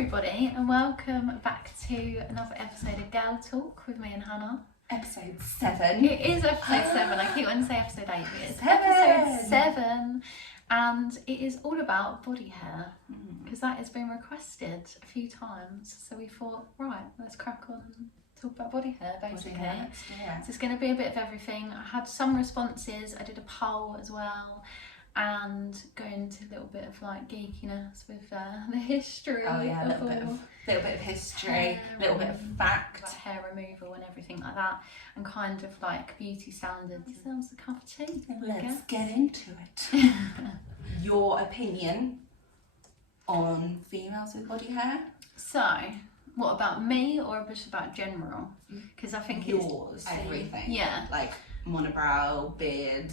everybody, and welcome back to another episode of Girl Talk with me and Hannah. Episode 7. It is episode 7. I keep wanting to say episode 8, but it's episode 7, and it is all about body hair because that has been requested a few times. So we thought, right, let's crack on and talk about body hair basically. Body hair, yeah. So it's going to be a bit of everything. I had some responses. I did a poll as well. And go into a little bit of like geekiness with the history. Oh yeah, a little bit of history, a little bit of fact, like hair removal and everything like that, and kind of like beauty standards. Sounds a cup of tea. Let's get into it. Your opinion on females with body hair? So, what about me or just about general? Because I think yours, everything. Yeah, like monobrow, beard,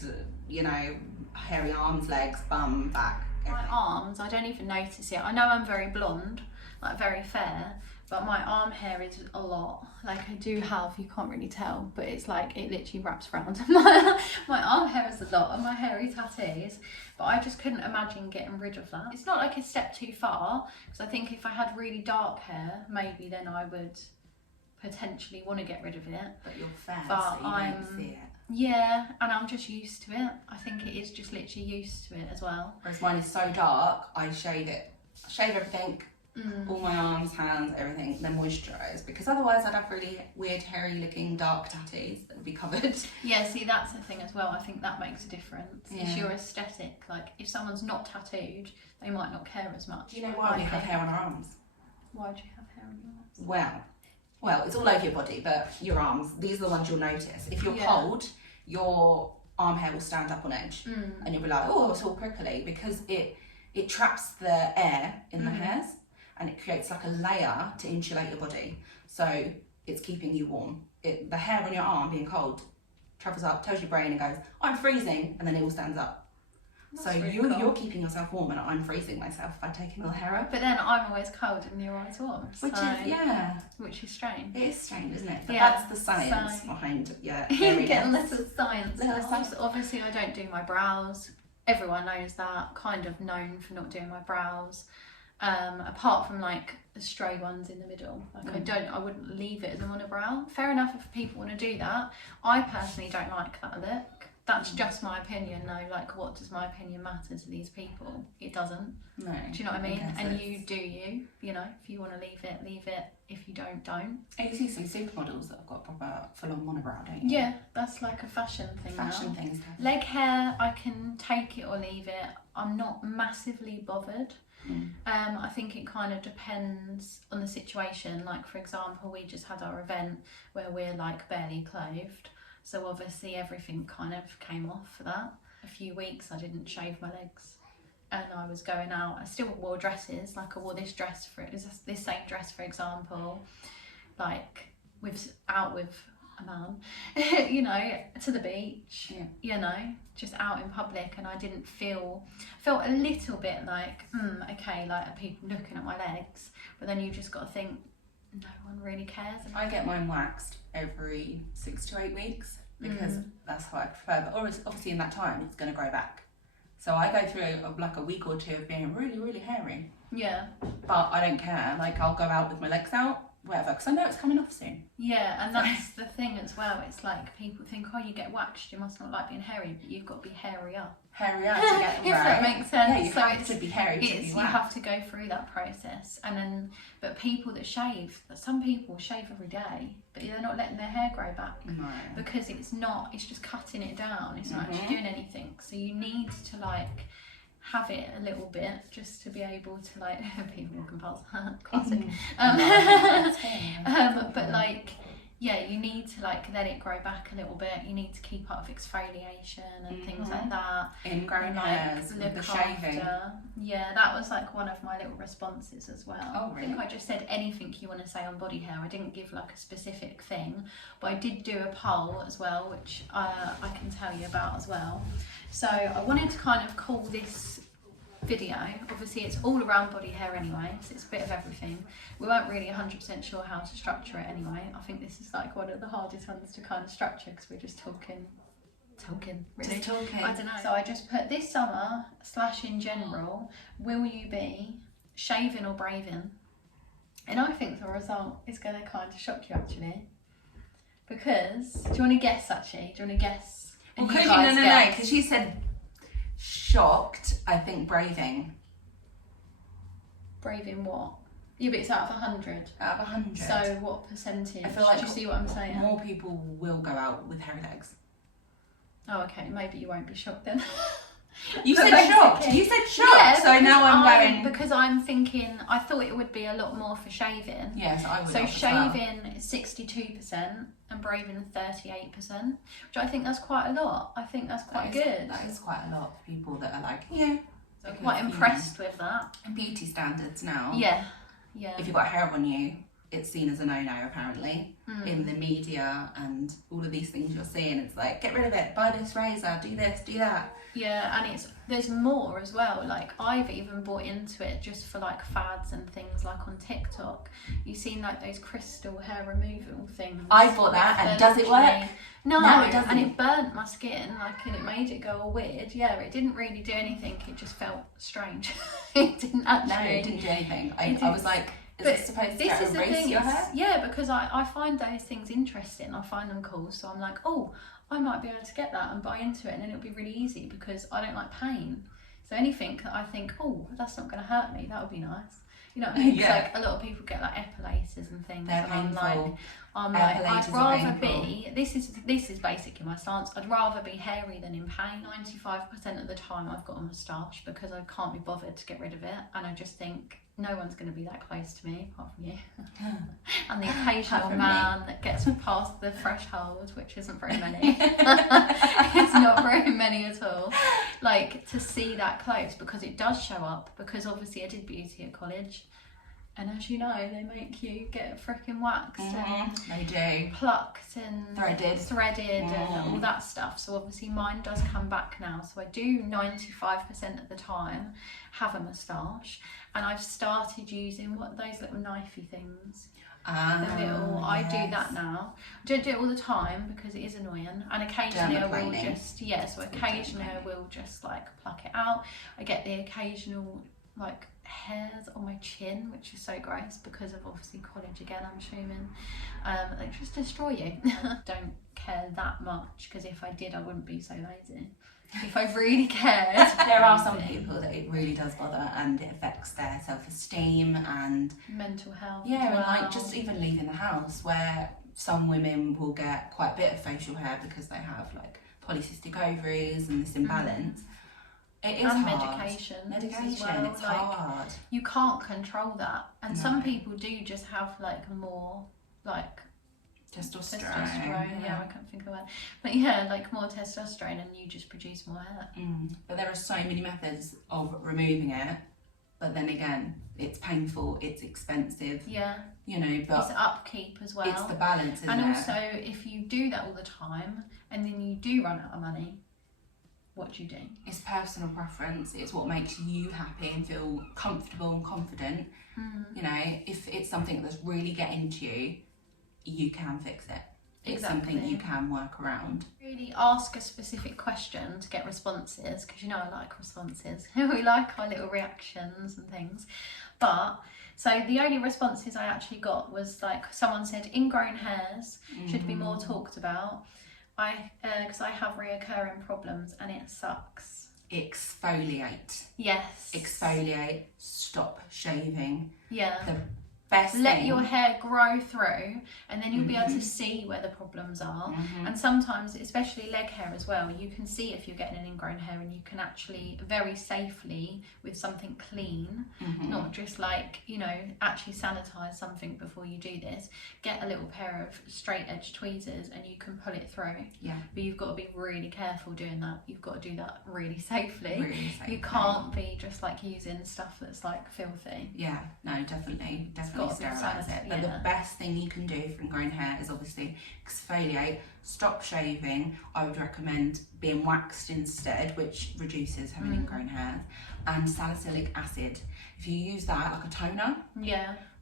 you know. Hairy arms, legs, bum, back. Everything. My arms, I don't even notice it. I know I'm very blonde, like very fair, but my arm hair is a lot. Like I do have, you can't really tell, but it's like it literally wraps around. My arm hair is a lot, and my hairy tattoos, but I just couldn't imagine getting rid of that. It's not like a step too far, because I think if I had really dark hair, maybe then I would potentially want to get rid of it. But you're fair, but so you don't see it. Yeah, and I'm just used to it. I think it is just literally used to it as well. Whereas mine is so dark, I shave it. I shave everything, all my arms, hands, everything, then moisturise. Because otherwise I'd have really weird, hairy looking dark tattoos that would be covered. Yeah, see, that's the thing as well. I think that makes a difference. Yeah. It's your aesthetic. Like, if someone's not tattooed, they might not care as much. Do you know why we have hair on our arms? Why do you have hair on your arms? Well, it's all over your body, but your arms, these are the ones you'll notice. If you're cold, your arm hair will stand up on edge and you'll be like, oh, it's all prickly, because it traps the air in the hairs and it creates like a layer to insulate your body. So it's keeping you warm. The hair on your arm being cold travels up, tells your brain and goes, I'm freezing, and then it all stands up. That's so really you're keeping yourself warm, and I'm freezing myself by taking all the hair up. But then I'm always cold and you're always warm. Which is strange. It is strange, isn't it? But yeah, that's the science behind getting less of science. Obviously I don't do my brows. Everyone knows that. Kind of known for not doing my brows. Apart from like the stray ones in the middle. Like I wouldn't leave it as a monobrow. Fair enough if people want to do that. I personally don't like that look. That's just my opinion though. Like, what does my opinion matter to these people? It doesn't. No. Do you know what I mean? And you do you know, if you want to leave it, leave it. If you don't, don't. And you see some supermodels that have got proper full-on monobrow, don't you? Yeah, that's like a fashion thing now. Things. Leg hair, I can take it or leave it. I'm not massively bothered. I think it kind of depends on the situation. Like, for example, we just had our event where we're like barely clothed. So obviously everything kind of came off for that. A few weeks I didn't shave my legs and I was going out. I still wore dresses, like I wore this dress this same dress, for example, like out with a man, you know, to the beach, you know, just out in public, and I didn't felt a little bit like, okay, like are people looking at my legs? But then you just got to think, no one really cares. I get mine waxed every 6 to 8 weeks because that's how I prefer. But obviously in that time it's going to grow back. So I go through like a week or 2 of being really, really hairy. Yeah. But I don't care. Like I'll go out with my legs out, whatever, because I know it's coming off soon. Yeah, and that's the thing as well. It's like people think, oh, you get waxed, you must not like being hairy, but you've got to be hairier. Hairier to get if that makes sense. Yeah, you have to be hairy to be waxed. You have to go through that process, and then but people that shave, some people shave every day, but they're not letting their hair grow back because it's just cutting it down. It's not actually doing anything. So you need to like have it a little bit just to be able to like people can pass classic but like you need to like let it grow back a little bit. You need to keep up with exfoliation and things like that. Ingrown hairs, look the shaving. Yeah, that was like one of my little responses as well. Oh, really? I think I just said anything you want to say on body hair. I didn't give like a specific thing, but I did do a poll as well, which I can tell you about as well. So I wanted to kind of call this video, obviously it's all around body hair anyway, so it's a bit of everything. We weren't really 100% sure how to structure it anyway. I think this is like one of the hardest ones to kind of structure because we're just talking really. Just talking. I don't know. So I just put this summer / in general, will you be shaving or braving? And I think the result is going to kind of shock you, actually. Because, do you want to guess, actually? Do you want to guess? Well, no, because she said shocked, I think braving. Braving what? Yeah, but it's out of 100. Out of 100. So what percentage? I feel like, do you see what I'm saying? More people will go out with hairy legs. Oh, okay. Maybe you won't be shocked then. You said shocked. You said shocked. Yeah, so now I'm going. Because I'm thinking, I thought it would be a lot more for shaving. Yes, I would. So shaving is 62% and braving 38%, which I think that's quite a lot. I think that's quite good. That is quite a lot for people that are like, yeah. So I'm quite impressed with that. And beauty standards now. Yeah. If you've got hair on you, it's seen as a no-no apparently in the media and all of these things you're seeing. It's like, get rid of it, buy this razor, do this, do that. Yeah, and there's more as well. Like, I've even bought into it just for like fads and things, like on TikTok. You've seen like those crystal hair removal things. I bought that, and does it work? No, it doesn't. And it burnt my skin, like, and it made it go all weird. Yeah, it didn't really do anything. It just felt strange. It didn't actually. No, it didn't do anything. I was like, is it supposed to erase your hair? Yeah, because I find those things interesting. I find them cool. So I'm like, oh, I might be able to get that and buy into it, and then it'll be really easy because I don't like pain. So anything that I think, oh, that's not going to hurt me, that would be nice. You know what I mean? Yeah. Like, a lot of people get like epilators and things. They're and painful. I'm like, I'd rather be, this is basically my stance, I'd rather be hairy than in pain. 95% of the time I've got a moustache because I can't be bothered to get rid of it, and I just think no one's going to be that close to me apart from you. And the occasional man that gets past the threshold, which isn't very many. It's not very many at all. Like, to see that close, because it does show up, because obviously I did beauty at college, and as you know, they make you get freaking waxed and they do, plucked and threaded and all that stuff. So obviously mine does come back now. So I do 95% of the time have a moustache, and I've started using those little knifey things. I do that now. I don't do it all the time because it is annoying, and occasionally I will just like pluck it out. I get the occasional like hairs on my chin, which is so gross because of obviously college again, I'm assuming. They just destroy you. I don't care that much, because if I did, I wouldn't be so lazy. If I really cared. There are some people that it really does bother, and it affects their self-esteem and mental health. Yeah, and like just even leaving the house, where some women will get quite a bit of facial hair because they have like polycystic ovaries and this imbalance. It is hard. Medication as well. It's like, hard. You can't control that, and some people do just have like more like testosterone. Yeah, I can't think of it, but yeah, like more testosterone, and you just produce more hair. But there are so many methods of removing it, but then again, it's painful, it's expensive. Yeah, you know, but it's upkeep as well. It's the balance, isn't it? And it? also, if you do that all the time and then you do run out of money, what do you do? It's personal preference. It's what makes you happy and feel comfortable and confident. You know, if it's something that's really getting to you, you can fix it. It's something you can work around. Really ask a specific question to get responses, because you know I like responses. We like our little reactions and things. But so the only responses I actually got was like, someone said ingrown hairs should be more talked about. Because I have reoccurring problems and it sucks. Exfoliate. Yes. Exfoliate. Stop shaving. Yeah. The best Let your hair grow through, and then you'll be able to see where the problems are. And sometimes, especially leg hair as well, you can see if you're getting an ingrown hair, and you can actually very safely, with something clean, not just like, you know, actually sanitize something before you do this, get a little pair of straight edge tweezers and you can pull it through. Yeah. But you've got to be really careful doing that. You've got to do that really safely. You can't be just like using stuff that's like filthy. Yeah, no, definitely sterilise it. But the best thing you can do for ingrown hair is obviously exfoliate, stop shaving. I would recommend being waxed instead, which reduces having ingrown hairs, and salicylic acid. If you use that like a toner,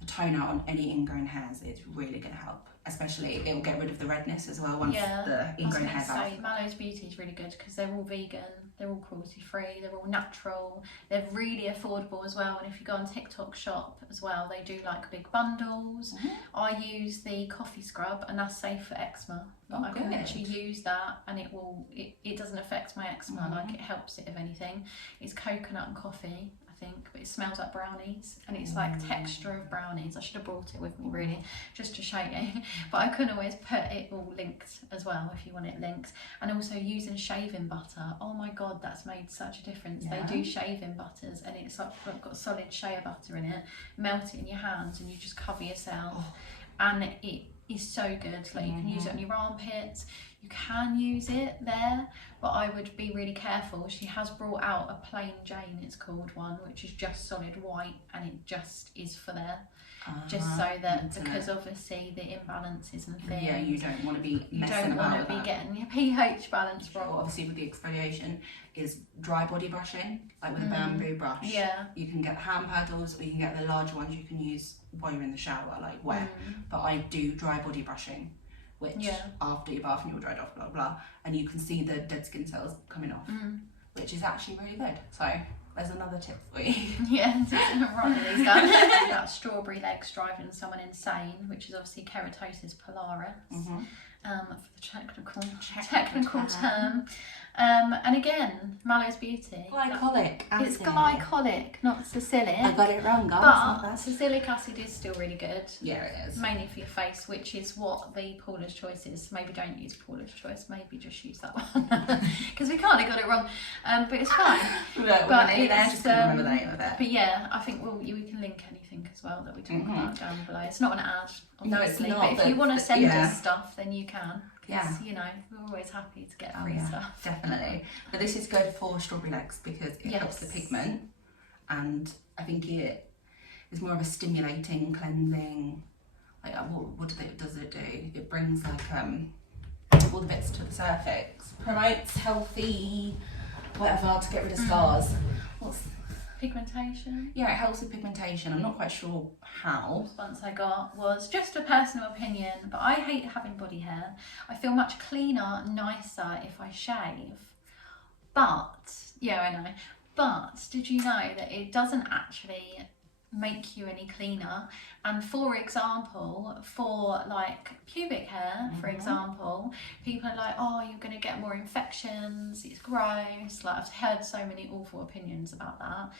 a toner on any ingrown hairs, it's really going to help. especially, it will get rid of the redness as well once the ingrown hair's out. Mallow's Beauty is really good because they're all vegan, they're all cruelty free, they're all natural, they're really affordable as well. And if you go on TikTok shop as well, they do like big bundles. I use the coffee scrub, and that's safe for eczema. I can literally use that, and it doesn't affect my eczema. Like, it helps it if anything. It's coconut and coffee, I think, but it smells like brownies, and it's like texture of brownies. I should have brought it with me really, just to show you, but I can always put it all linked as well if you want it linked. And also using shaving butter, oh my god, that's made such a difference. They do shaving butters, and it's like got solid shea butter in it. Melt it in your hands and you just cover yourself, and it is so good. Like, you can use it on your armpits, you can use it there, but I would be really careful. She has brought out a plain Jane, it's called, one which is just solid white, and it just is for there, just so that, because obviously the imbalances and things, you don't want to be messing about. You don't want to be getting your pH balance wrong. Obviously with the exfoliation is dry body brushing, like with a bamboo brush. You can get hand paddles, or you can get the large ones you can use while you're in the shower, like wet. But I do dry body brushing, which after your bath and you're dried off, blah blah, and you can see the dead skin cells coming off, which is actually really good. So there's another tip for you. Right, these done. That strawberry legs driving someone insane, which is obviously keratosis pilaris, for the technical term. And again, Mallow's Beauty. Glycolic acid. It's glycolic, not salicylic. I got it wrong, guys. But salicylic acid is still really good. Yeah, it is. Mainly for your face, which is what the Paula's Choice is. Maybe don't use Paula's Choice. Maybe just use that one, because we kind of got it wrong. But it's fine. But it's just remember the name of it. But yeah, I think we can link anything as well that we talk about down below. It's not an ad, obviously. No, it's not. But if you want to send us stuff, then you can. Yeah, you know, we're always happy to get free stuff. Definitely. But this is good for strawberry legs because it helps the pigment, and I think it is more of a stimulating, cleansing. Like, what does it do? It brings like all the bits to the surface, promotes healthy whatever to get rid of scars. Pigmentation. Yeah, it helps with pigmentation. I'm not quite sure how. The response I got was just a personal opinion, but I hate having body hair. I feel much cleaner, nicer if I shave. But, I know. But did you know that it doesn't actually make you any cleaner? And for example, for like pubic hair, for example, people are like, oh, you're going to get more infections, it's gross. Like, I've heard so many awful opinions about that.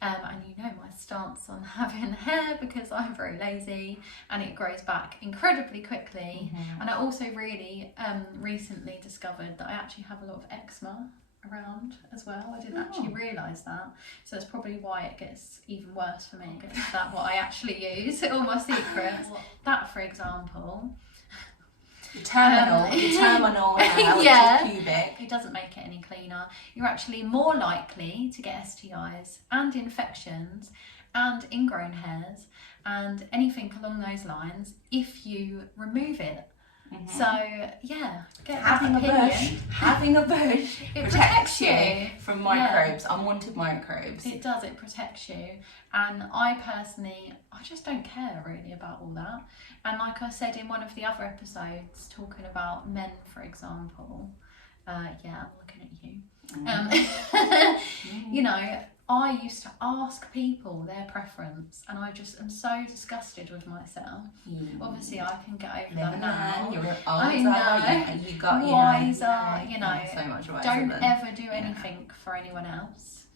And you know my stance on having hair, because I'm very lazy and it grows back incredibly quickly. And I also really recently discovered that I actually have a lot of eczema around as well. I didn't actually realise that, so that's probably why it gets even worse for me. Is that what I actually use? All my secrets. That, for example, the terminal hair, which is pubic. It doesn't make it any cleaner. You're actually more likely to get STIs and infections and ingrown hairs and anything along those lines if you remove it. So having a bush it protects you from microbes, unwanted microbes. It does, it protects you. And I personally, I just don't care really about all that. And like I said in one of the other episodes, talking about men, for example, I'm looking at you. You know, I used to ask people their preference, and I just am so disgusted with myself. Obviously, I can get over that now. You're older, I know. You got wiser, you know. So much wiser. Don't ever do anything for anyone else.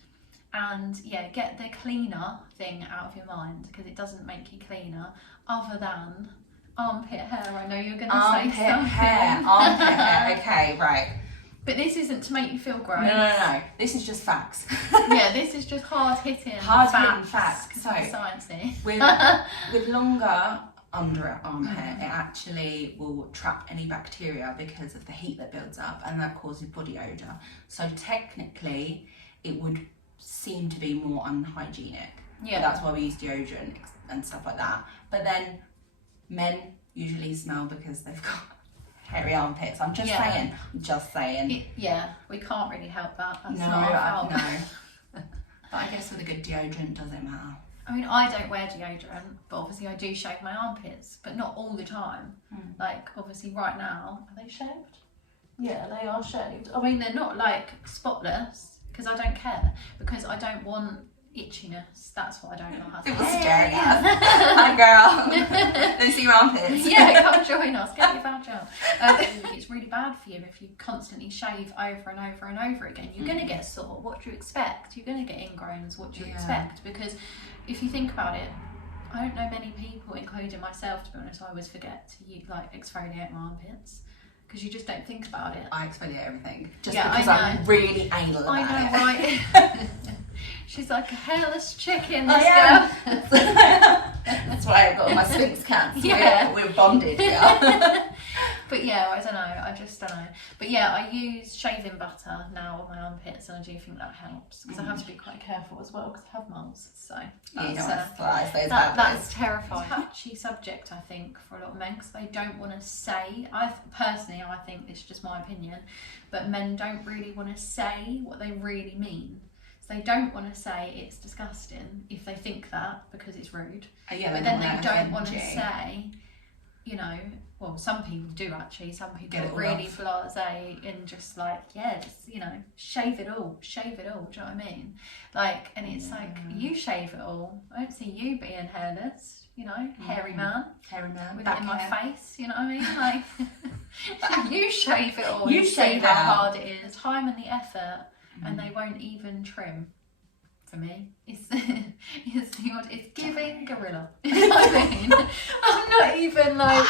And get the cleaner thing out of your mind, because it doesn't make you cleaner, other than armpit hair. I know you're going to say something. Armpit hair. Okay, right. But this isn't to make you feel gross. No. This is just facts. This is just hard-hitting facts. So, sciencey. with longer underarm hair, it actually will trap any bacteria because of the heat that builds up, and that causes body odour. So technically, it would seem to be more unhygienic. Yeah. That's why we use deodorant and stuff like that. But then men usually smell because they've got hairy armpits. I'm just saying. We can't really help that. That's not our fault. No. But I guess with a good deodorant, doesn't matter. I mean, I don't wear deodorant, but obviously I do shave my armpits, but not all the time. Like, obviously right now, are they shaved? Yeah, they are shaved. I mean, they're not like spotless, because I don't care, because I don't want itchiness. That's what I don't know how to It was staring at us. Hi girl. Don't see your armpits. Yeah, come join us. Get your badge out. It's really bad for you if you constantly shave over and over and over again. You're going to get sore. What do you expect? You're going to get ingrowns. What do you expect? Because if you think about it, I don't know many people, including myself, to be honest, I always forget to like exfoliate my armpits. Because you just don't think about it. I exfoliate everything. Just Yeah, because I'm really anal about it. I know, right? She's like a hairless chicken, this girl. That's why I've got all my Sphinx cats. Yeah. We're bonded, yeah. But yeah, I don't know. I just don't know. But yeah, I use shaving butter now on my armpits, and I do think that helps because I have to be quite careful as well because I have moles. So that's terrifying. Touchy subject, I think, for a lot of men because they don't want to say. I think this is just my opinion, but men don't really want to say what they really mean. So they don't want to say it's disgusting if they think that because it's rude. But then they don't want to say, you know, well, some people do actually. Some people are really blasé and just like, yeah, just, you know, shave it all. Do you know what I mean? Like, and it's like, you shave it all. I don't see you being hairless, you know, hairy man. With it in my face, you know what I mean? Like, you shave it all. You see how hard it is. The time and the effort. And they won't even trim. For me, it's giving gorilla. You know what I mean? I'm not even like,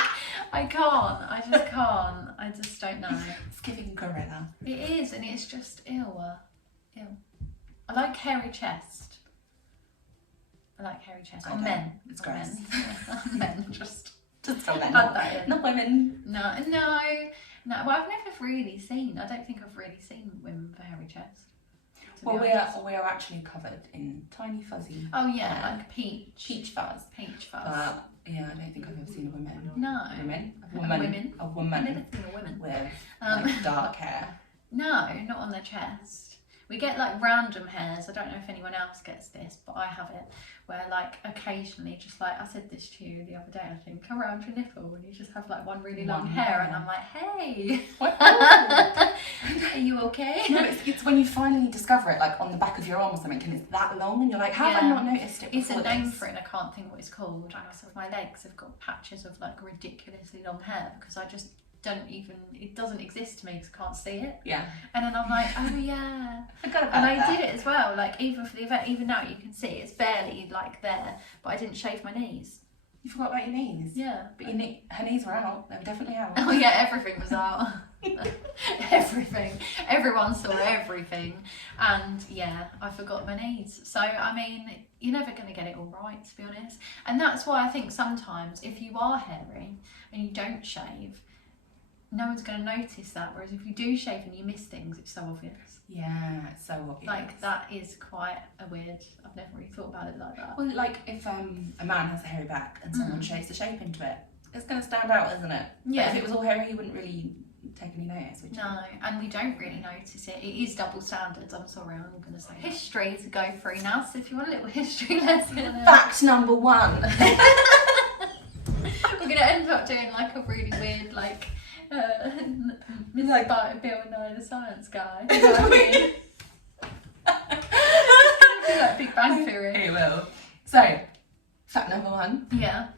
I just can't. I just don't know. It's giving gorilla. It is, and it's just ew. I like hairy chest. On men. It's gross. Men, just for men. Not women. No. Well, I've never really seen. I don't think I've really seen women with a hairy chest. Well, we are actually covered in tiny fuzzy. Oh yeah, like peach fuzz. But yeah, I don't think I've ever seen a woman. No. A woman. I've never seen a woman with like dark hair. No, not on their chest. We get like random hairs. I don't know if anyone else gets this, but I have it. Where like occasionally, just like I said this to you the other day, I think, around your nipple, and you just have like one really long hair, and I'm like, hey, are you okay? No, it's when you finally discover it, like on the back of your arm or something, and it's that long, and you're like, how have I not noticed it before? It's a name for it, and I can't think what it's called. Some of my legs have got patches of like ridiculously long hair because I just it doesn't exist to me because I can't see it. Yeah. And then I'm like, oh yeah. I forgot about that. And I did it as well, like even for the event, even now you can see it's barely like there, but I didn't shave my knees. You forgot about your knees? Yeah. But her knees were out. They were definitely out. Oh yeah, everything was out. Everything. Everyone saw everything. And yeah, I forgot my knees. So, I mean, you're never going to get it all right, to be honest. And that's why I think sometimes if you are hairy and you don't shave, no one's going to notice that, whereas if you do shave and you miss things, it's so obvious. Yeah, it's so obvious. Like, that is quite a weird, I've never really thought about it like that. Well, like, if a man has a hairy back and someone shaves the shape into it, it's going to stand out, isn't it? Yeah. But if it was all hairy, you wouldn't really take any notice, would you? No, and we don't really notice it. It is double standards, I'm sorry, I'm going to say. History to go through now, so if you want a little history lesson. Fact number 1. We're going to end up doing, like, a really weird, like, like Bill Nye the Science Guy. You know what I mean? It's gonna be like Big Bang Theory. It will. So, fact number 1. Yeah.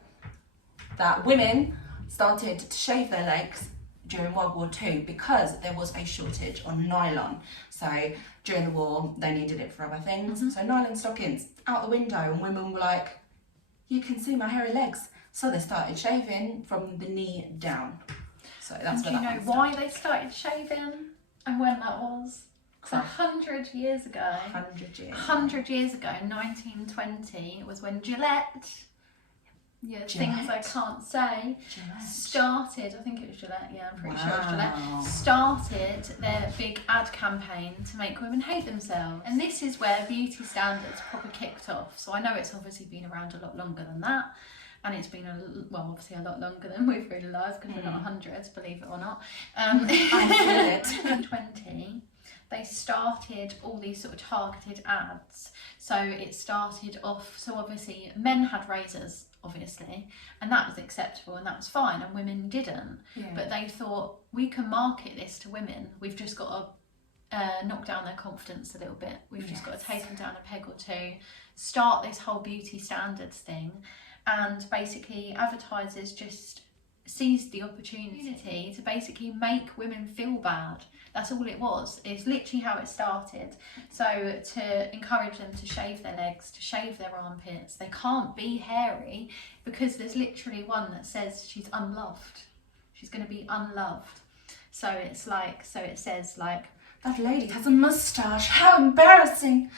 That women started to shave their legs during World War II because there was a shortage on nylon. So during the war, they needed it for other things. So nylon stockings out the window, and women were like, "You can see my hairy legs." So they started shaving from the knee down. So that's do you know why they started shaving and when that was? It's 100 years ago. 100 years. 100 years ago, 1920, was when Gillette, things I can't say, started, I think it was Gillette, yeah, I'm pretty sure it was Gillette, started their big ad campaign to make women hate themselves. And this is where beauty standards proper kicked off. So I know it's obviously been around a lot longer than that. And it's been, obviously a lot longer than we've realised because we're not 100s, believe it or not. I feel it. 2020, they started all these sort of targeted ads. So it started off, so obviously men had razors, obviously, and that was acceptable and that was fine, and women didn't. But they thought, we can market this to women, we've just got to knock down their confidence a little bit, we've just got to take them down a peg or two, start this whole beauty standards thing, and basically advertisers just seized the opportunity to basically make women feel bad. That's all it was. It's literally how it started. So to encourage them to shave their legs, to shave their armpits, they can't be hairy, because there's literally one that says she's unloved. She's going to be unloved. So it's like, so it says like, that lady has a moustache, how embarrassing.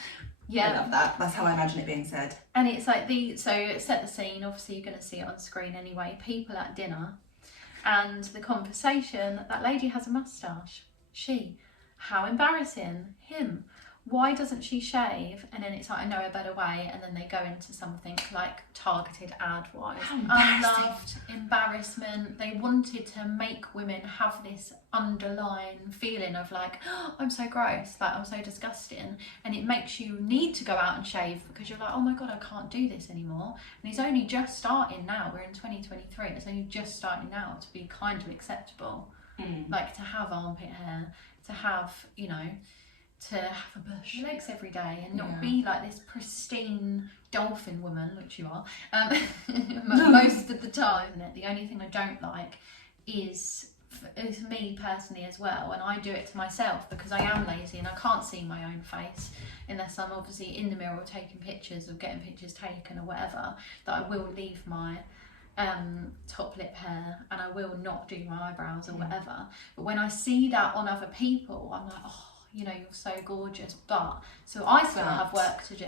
Yeah, I love that. That's how I imagine it being said. And it's like so set the scene, obviously you're going to see it on screen anyway, people at dinner, and the conversation, that lady has a moustache. She, how embarrassing. Him, why doesn't she shave? And then it's like, I know a better way, and then they go into something like targeted ad wise, unloved, embarrassment. They wanted to make women have this underlying feeling of like, oh, I'm so gross, like I'm so disgusting, and it makes you need to go out and shave, because you're like, oh my god, I can't do this anymore. And it's only just starting now, we're in 2023, it's only just starting now to be kind of acceptable. Like to have armpit hair, to have, you know, to have a bush legs every day, and not be like this pristine dolphin woman, which you are, most of the time. The only thing I don't like is me personally as well, and I do it to myself because I am lazy and I can't see my own face unless I'm obviously in the mirror or taking pictures or getting pictures taken or whatever, that I will leave my top lip hair and I will not do my eyebrows or whatever. But when I see that on other people, I'm like, oh, you know, you're so gorgeous, but so I still have work to do.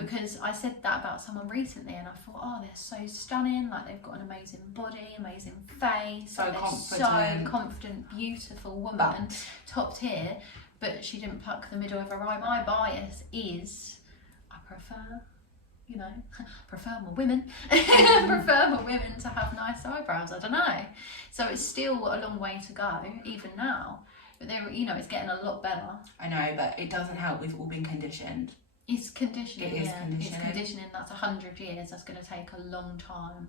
Because I said that about someone recently and I thought, oh, they're so stunning, like they've got an amazing body, amazing face, so like confident. so confident, beautiful woman, top tier, but she didn't pluck the middle of her eye. My bias is I prefer, you know, prefer more women prefer more women to have nice eyebrows. I don't know, so it's still a long way to go even now. But they're, you know, it's getting a lot better. I know, but it doesn't help. We've all been conditioned. It's conditioning. It is conditioning. It's conditioning. That's 100 years. That's going to take a long time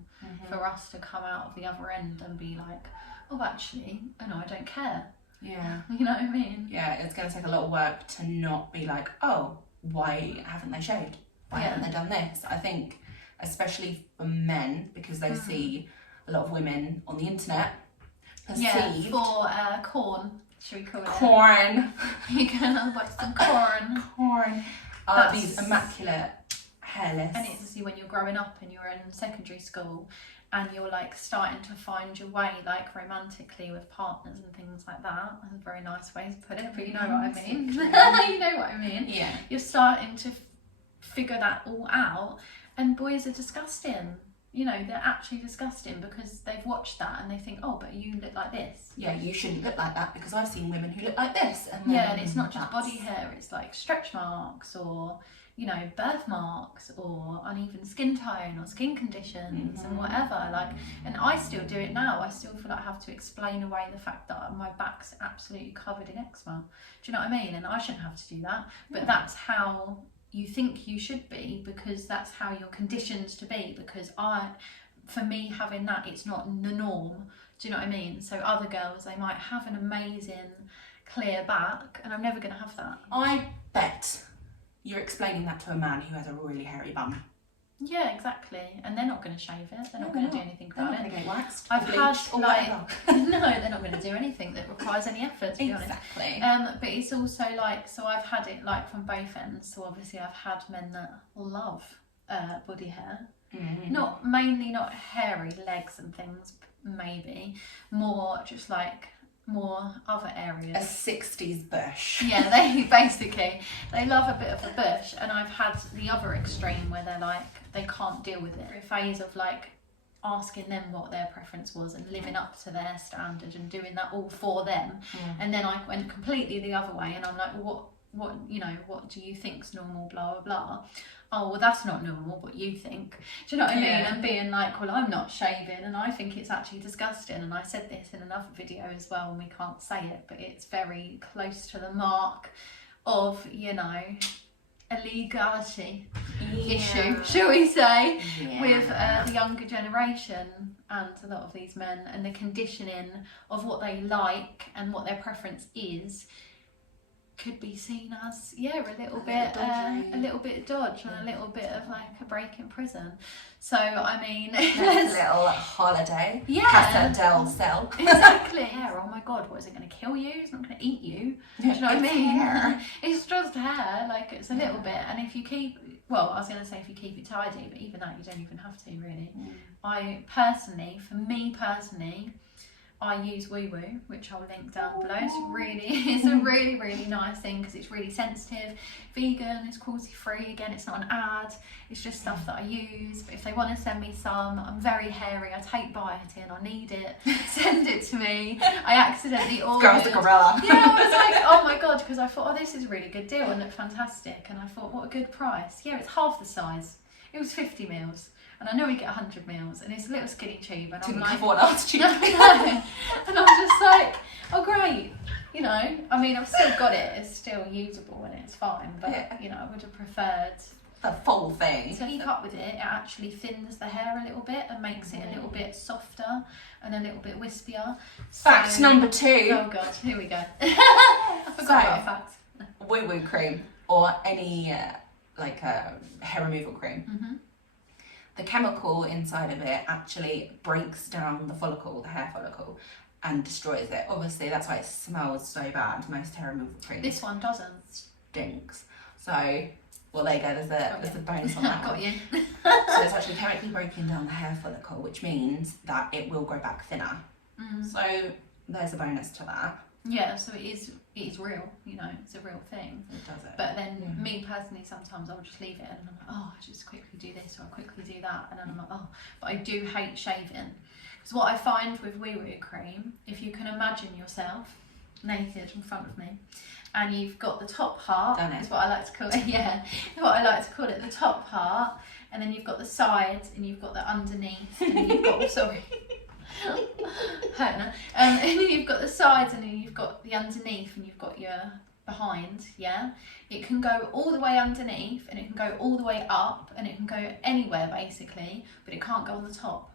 for us to come out of the other end and be like, oh, actually, oh no, I don't care. Yeah. You know what I mean? Yeah, it's going to take a lot of work to not be like, oh, why haven't they shaved? Why haven't they done this? I think, especially for men, because they see a lot of women on the internet perceived for corn. Should we call it corn? You can watch some corn. Corn. These immaculate hairless. And it's when you're growing up and you're in secondary school and you're like starting to find your way, like romantically with partners and things like that. That's a very nice way to put it, but you know what I mean. You know what I mean. Yeah. You're starting to figure that all out, and boys are disgusting. You know, they're actually disgusting because they've watched that and they think, oh, but you look like this. Yeah, you shouldn't look like that because I've seen women who look like this. And and it's not just body hair, it's like stretch marks or, you know, birthmarks or uneven skin tone or skin conditions and whatever. Like, and I still do it now. I still feel like I have to explain away the fact that my back's absolutely covered in eczema. Do you know what I mean? And I shouldn't have to do that. But that's how you think you should be, because that's how you're conditioned to be, because for me having that, it's not the norm. Do you know what I mean? So other girls, they might have an amazing clear back and I'm never going to have that. I bet you're explaining that to a man who has a really hairy bum. Yeah, exactly. And they're not going to shave it. They're not going to do anything about it. They're not going to get waxed. I've had like no, they're not going to do anything that requires any effort, to be honest. Exactly. But it's also like, so I've had it like from both ends. So obviously I've had men that love body hair. Not hairy legs and things, maybe more just like more other areas. A 60s bush. Yeah, they love a bit of a bush, and I've had the other extreme where they're like, they can't deal with it. A phase of like asking them what their preference was and living up to their standard and doing that all for them. And then I went completely the other way and I'm like, what you know, what do you think's normal, blah blah blah. oh, well, that's not normal, what you think. Do you know what I mean? And being like, well, I'm not shaving and I think it's actually disgusting. And I said this in another video as well, and we can't say it, but it's very close to the mark of, you know, a legality issue, shall we say, with the younger generation and a lot of these men, and the conditioning of what they like and what their preference is could be seen as a little bit dodge and a little bit of like a break in prison. So I mean, a little holiday. Casa del Cel. Exactly. Hair. Oh my God, what is it going to kill you? It's not going to eat you. Do you know what I mean? Hair. It's just hair. Like it's a little bit, and if you keep, well, I was going to say if you keep it tidy, but even that you don't even have to really. For me personally, I use Woo Woo, which I'll link down below. It's a really nice thing because it's really sensitive, vegan, it's cruelty free. Again, it's not an ad, it's just stuff that I use. But if they want to send me some, I'm very hairy, I take biotin, I need it, send it to me. I accidentally ordered. Girls the gorilla. Yeah, I was like, oh my God, because I thought, oh, this is a really good deal and looked fantastic. And I thought, what a good price. Yeah, it's half the size. It was 50 mils. And I know we get 100 mils, and it's a little skinny tube, and I'm like, what else tube? and I'm just like, oh great, you know. I mean, I've still got it; it's still usable and it's fine. But you know, I would have preferred the full thing. To keep up with it, it actually thins the hair a little bit and makes it a little bit softer and a little bit wispier. Fact number 2. Oh God, here we go. I forgot about facts. Woo Woo cream or any hair removal cream. The chemical inside of it actually breaks down the hair follicle, and destroys it. Obviously, that's why it smells so bad. Most hair removal creams. This one doesn't. Stinks. So, well, there you go. There's a bonus on that. Got you. So it's actually chemically breaking down the hair follicle, which means that it will grow back thinner. So there's a bonus to that. Yeah, so it is real, you know, it's a real thing. It does it. But then me personally, sometimes I'll just leave it and I'm like, oh, I just quickly do this or I quickly do that. And then I'm like, oh, but I do hate shaving. Because what I find with Woo Woo cream, if you can imagine yourself naked in front of me, and you've got the top part, is what I like to call it, what I like to call it, the top part, and then you've got the sides and you've got the underneath, and then you've got, sorry. And then you've got the sides and then you've got the underneath and you've got your behind, it can go all the way underneath and it can go all the way up and it can go anywhere basically, but it can't go on the top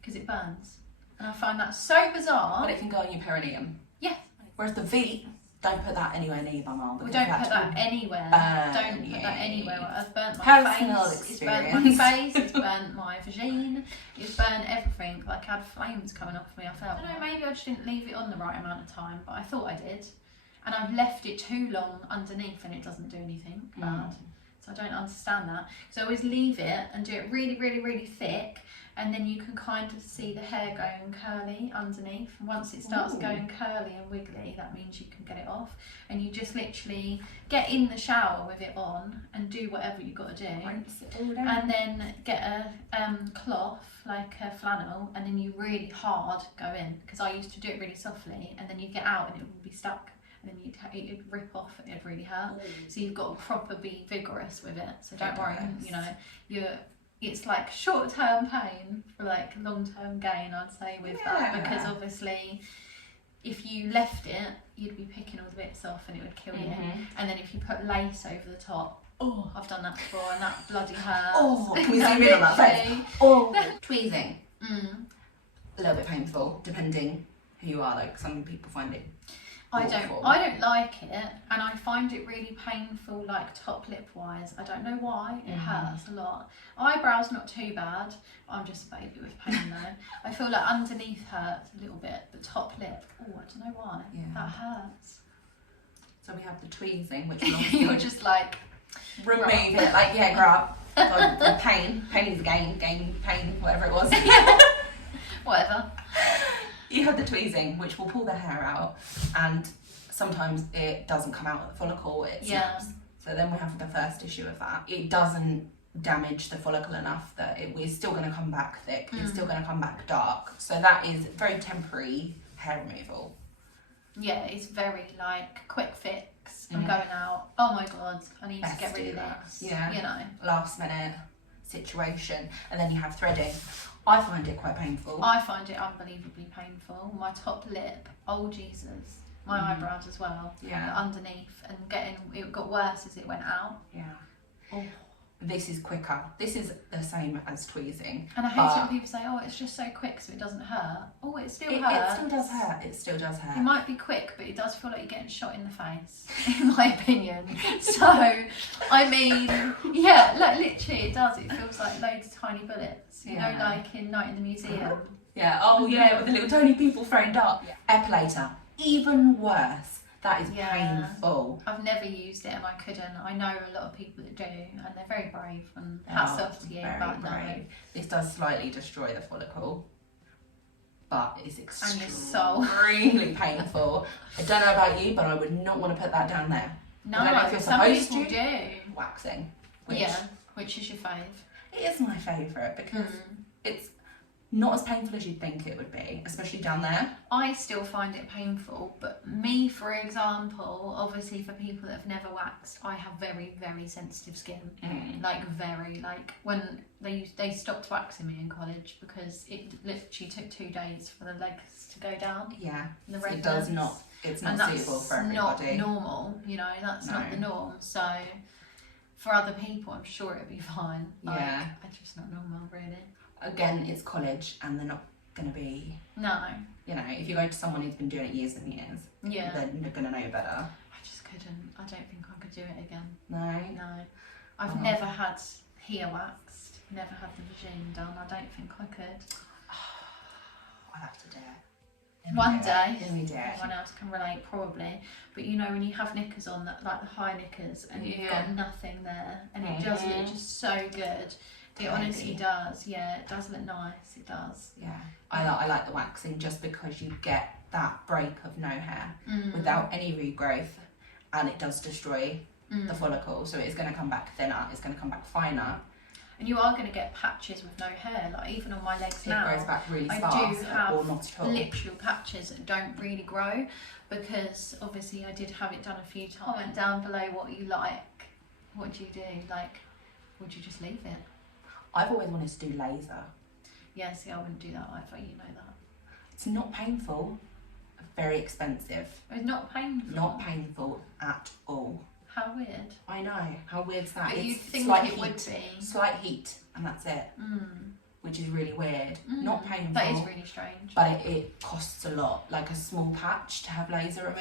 because it burns, and I find that so bizarre. But it can go on your perineum. Yes. Whereas the V, don't put that anywhere near your bum. Well, don't put that anywhere. Don't put that anywhere. I've burnt my Personal face. experience. It's burnt my face. It's burnt my vagina. It's burnt everything. Like I had flames coming off me. I felt. I don't know. Maybe I just didn't leave it on the right amount of time, but I thought I did. And I've left it too long underneath, and it doesn't do anything bad. So I don't understand that. So I always leave it and do it really thick. And then you can kind of see the hair going curly underneath. And once it starts going curly and wiggly, that means you can get it off. And you just literally get in the shower with it on and do whatever you've got to do. And then get a cloth, like a flannel, and then you really hard go in. Because I used to do it really softly, and then you'd get out and it would be stuck. And then it'd rip off and it'd really hurt. So you've got to proper be vigorous with it. So don't worry, you know, it's like short-term pain for like long-term gain, I'd say, with that, because obviously if you left it, you'd be picking all the bits off and it would kill you. And then if you put lace over the top, I've done that before and that bloody hurts. Can we zoom in on that face? Tweezing. A little bit painful, depending who you are. Like some people find it I don't like it, and I find it really painful, like top lip wise. I don't know why, it hurts a lot. Eyebrows not too bad. I'm just a baby with pain though. I feel like underneath hurts a little bit, but top lip, I don't know why. That hurts. So we have the tweezing, which you're just like remove it, like grab. The pain is gain, pain, whatever it was. Whatever. You have the tweezing, which will pull the hair out, and sometimes it doesn't come out of the follicle, it snaps. So then we have the first issue of that. It doesn't damage the follicle enough that we're still going to come back thick, it's still going to come back dark. So that is very temporary hair removal. Yeah, it's very like quick fix. I'm going out, oh my god, I need to get rid of this. Yeah. You know. Last minute situation. And then you have threading. I find it quite painful. I find it unbelievably painful. My top lip, oh Jesus. My eyebrows as well. Yeah. Underneath, and it got worse as it went out. Yeah. Oh. This is quicker. This is the same as tweezing. And I hate when people say, oh, it's just so quick so it doesn't hurt. Oh, it still hurts. It still does hurt. It still does hurt. It might be quick, but it does feel like you're getting shot in the face, in my opinion. So, I mean, yeah, like literally it does. It feels like loads of tiny bullets. You know, like in Night in the Museum. Yeah, oh yeah, with the little tiny people framed up. Yeah. Epilator, even worse. That is painful. I've never used it and I couldn't. I know a lot of people that do, and they're very brave, and hats off to you, but no. This does slightly destroy the follicle, but it's extremely painful. I don't know about you, but I would not want to put that down there. No, I don't know if you're some supposed people to. Do. Waxing. Which is your fave? It is my favourite because it's not as painful as you'd think it would be, especially down there. I still find it painful, but me, for example, obviously for people that have never waxed, I have very, very sensitive skin. Like when they stopped waxing me in college because it literally took 2 days for the legs to go down. Yeah, the redness. It does not. It's not suitable for everybody. Not normal, you know. That's not the norm. So for other people, I'm sure it'd be fine. Yeah, it's just not normal, really. Again, it's college and they're not going to be... No. You know, if you're going to someone who's been doing it years and years, they're going to know better. I just couldn't. I don't think I could do it again. No? No. I've never had hair waxed, never had the vagine done. I don't think I could. I'll have to do it. One day, everyone else can relate probably, but you know when you have knickers on, that like the high knickers, and you've got nothing there, and it does look just so good. It honestly does, it does look nice, it does. Yeah, I like the waxing just because you get that break of no hair without any regrowth, and it does destroy the follicle, so it's going to come back thinner, it's going to come back finer. And you are going to get patches with no hair, like even on my legs now. It grows back really fast, I do have or not at all. literal patches that don't really grow, because obviously I did have it done a few times. Comment down below what you like. What do you do? Like, would you just leave it? I've always wanted to do laser. Yeah, see, I wouldn't do that either, you know that. It's not painful, very expensive. It's not painful? Not painful at all. How weird. I know, how weird's that? But you'd think it would be. Slight heat, and that's it. Which is really weird. Not painful. That is really strange. But it costs a lot. Like a small patch to have laser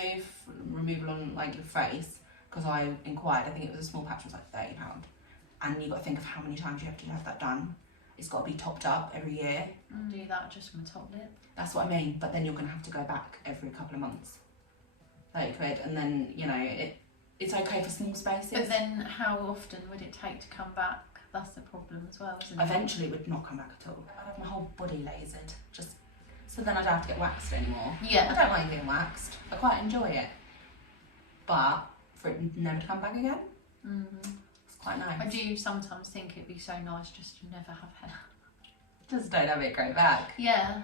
removal on like your face. Because I inquired, I think it was a small patch, was like £30. And you've got to think of how many times you have to have that done. It's got to be topped up every year. Do that just from a top lip. That's what I mean. But then you're going to have to go back every couple of months. £30, and then, you know, it's okay for small spaces. But then how often would it take to come back? That's the problem as well, isn't it? Eventually it would not come back at all. I'd have my whole body lasered, just so then I don't have to get waxed anymore. Yeah. I don't mind being waxed. I quite enjoy it. But for it never to come back again, it's quite nice. I do sometimes think it'd be so nice just to never have hair. Just don't have it grow back. Yeah.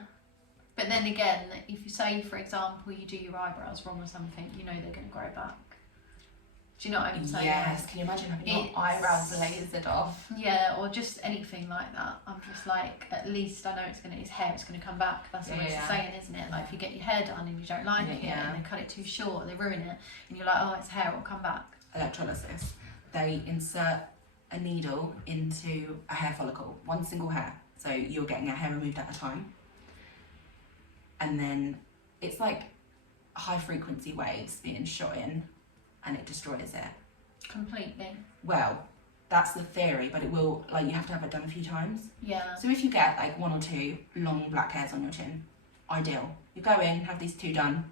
But then again, if you say, for example, you do your eyebrows wrong or something, you know they're going to grow back. Do you know what I'm saying? Yes, can you imagine having your eyebrows lasered off? Yeah, or just anything like that. I'm just like, at least I know it's hair, it's going to come back. That's what it's saying, isn't it? Like if you get your hair done and you don't like it and they cut it too short, they ruin it, and you're like, oh, it's hair, it'll come back. Electrolysis. They insert a needle into a hair follicle, one single hair. So you're getting a hair removed at a time. And then it's like high frequency waves being shot in, and it destroys it. Completely. Well, that's the theory, but it will, like, you have to have it done a few times. Yeah. So if you get like 1 or 2 long black hairs on your chin, ideal. You go in, have these 2 done,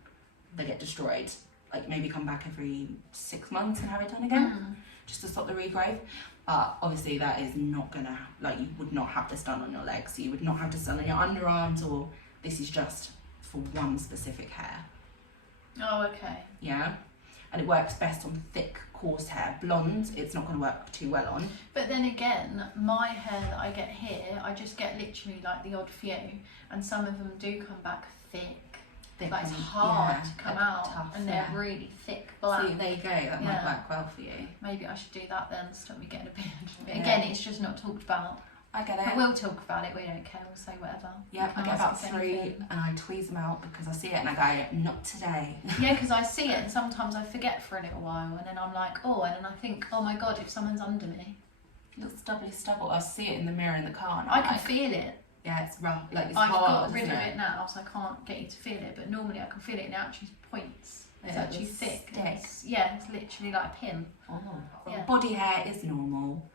they get destroyed. Like maybe come back every 6 months and have it done again, just to stop the regrowth. But obviously that is not gonna, like, you would not have this done on your legs, so you would not have this done on your underarms, or this is just for one specific hair. Oh, okay. Yeah. And it works best on thick, coarse hair. Blonde, it's not going to work too well on. But then again, my hair that I get here, I just get literally like the odd few, and some of them do come back thick. thick. Like it's and- hard yeah, to come like out, tough, and yeah. they're really thick black. See, there you go. That might work well for you. Maybe I should do that then. Stop me getting a beard. Yeah. Again, it's just not talked about. I get But it. we'll talk about it. We don't care. We'll say whatever. Yeah, I You can get ask about us 3 anything. and I tweeze them out because I see it and I go, not today. Yeah, because I see it and sometimes I forget for a little while, and then I'm like, oh, and then I think, oh my god, if someone's under me, Little stubbly stubble. I see it in the mirror in the car. And I I'm can like, feel it. yeah, it's rough. Like it's I've hard. got rid isn't of it now, so I can't get you to feel it. But normally I can feel it, and it actually points. It's Yeah, actually it's thick. thick. It's, yeah, it's literally like a pin. Oh. Yeah. Body hair is normal.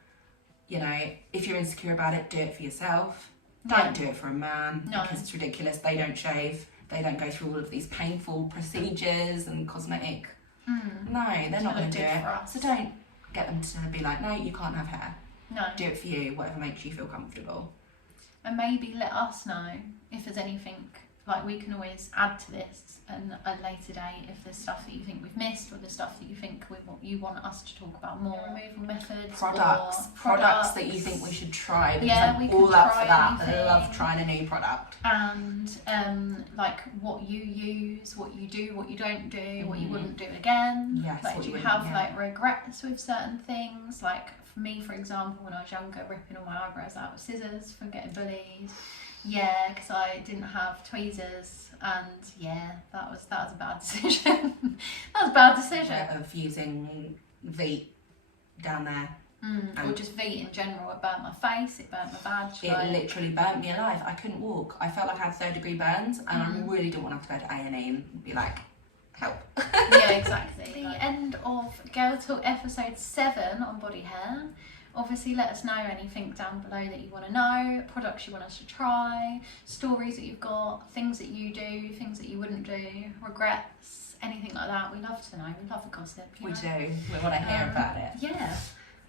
You know, if you're insecure about it, do it for yourself. No. Don't do it for a man No. because it's ridiculous. They don't shave. They don't go through all of these painful procedures and cosmetic. No, they're not going to do good it. for us. So don't get them to be like, no, you can't have hair. No. Do it for you, whatever makes you feel comfortable. And maybe let us know if there's anything, like we can always add to this and at a later date if there's stuff that you think we've missed or there's stuff that you think you want us to talk about more. Removal methods. Products that you think we should try because Yeah, I'm we all could up try for that. I anything. love trying a new product. And like what you use, what you do, what you don't do, what you wouldn't do again. Yes, Like what do you you have wouldn't, like regrets with certain things? Like for me, for example, when I was younger, ripping all my eyebrows out with scissors from getting bullied. Yeah, because I didn't have tweezers, and yeah, that was a bad decision. That was a bad decision. Of using Veet down there. Or just Veet in general. It burnt my face. It burnt my badge. It literally burnt me alive. I couldn't walk. I felt like I had 3rd-degree burns, and I really didn't want to have to go to A&E and be like, help. Yeah, exactly. The end of Girl Talk episode 7 on body hair. Obviously, let us know anything down below that you want to know, products you want us to try, stories that you've got, things that you do, things that you wouldn't do, regrets, anything like that. We love to know. We love the gossip. You We know? do. We want to hear about it. Yeah.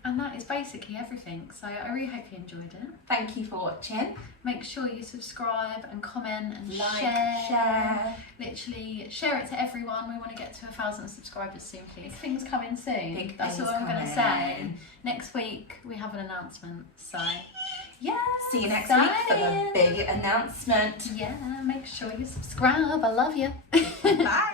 And that is basically everything. So I really hope you enjoyed it. Thank you for watching. Make sure you subscribe and comment and Like, share. Literally share it to everyone. We want to get to 1,000 subscribers soon, please. Big things coming soon. Big That's things all I'm going to coming. say. Next week we have an announcement. So Yeah. See you next week for the Excited. big announcement. yeah, make sure you subscribe. I love you. Bye.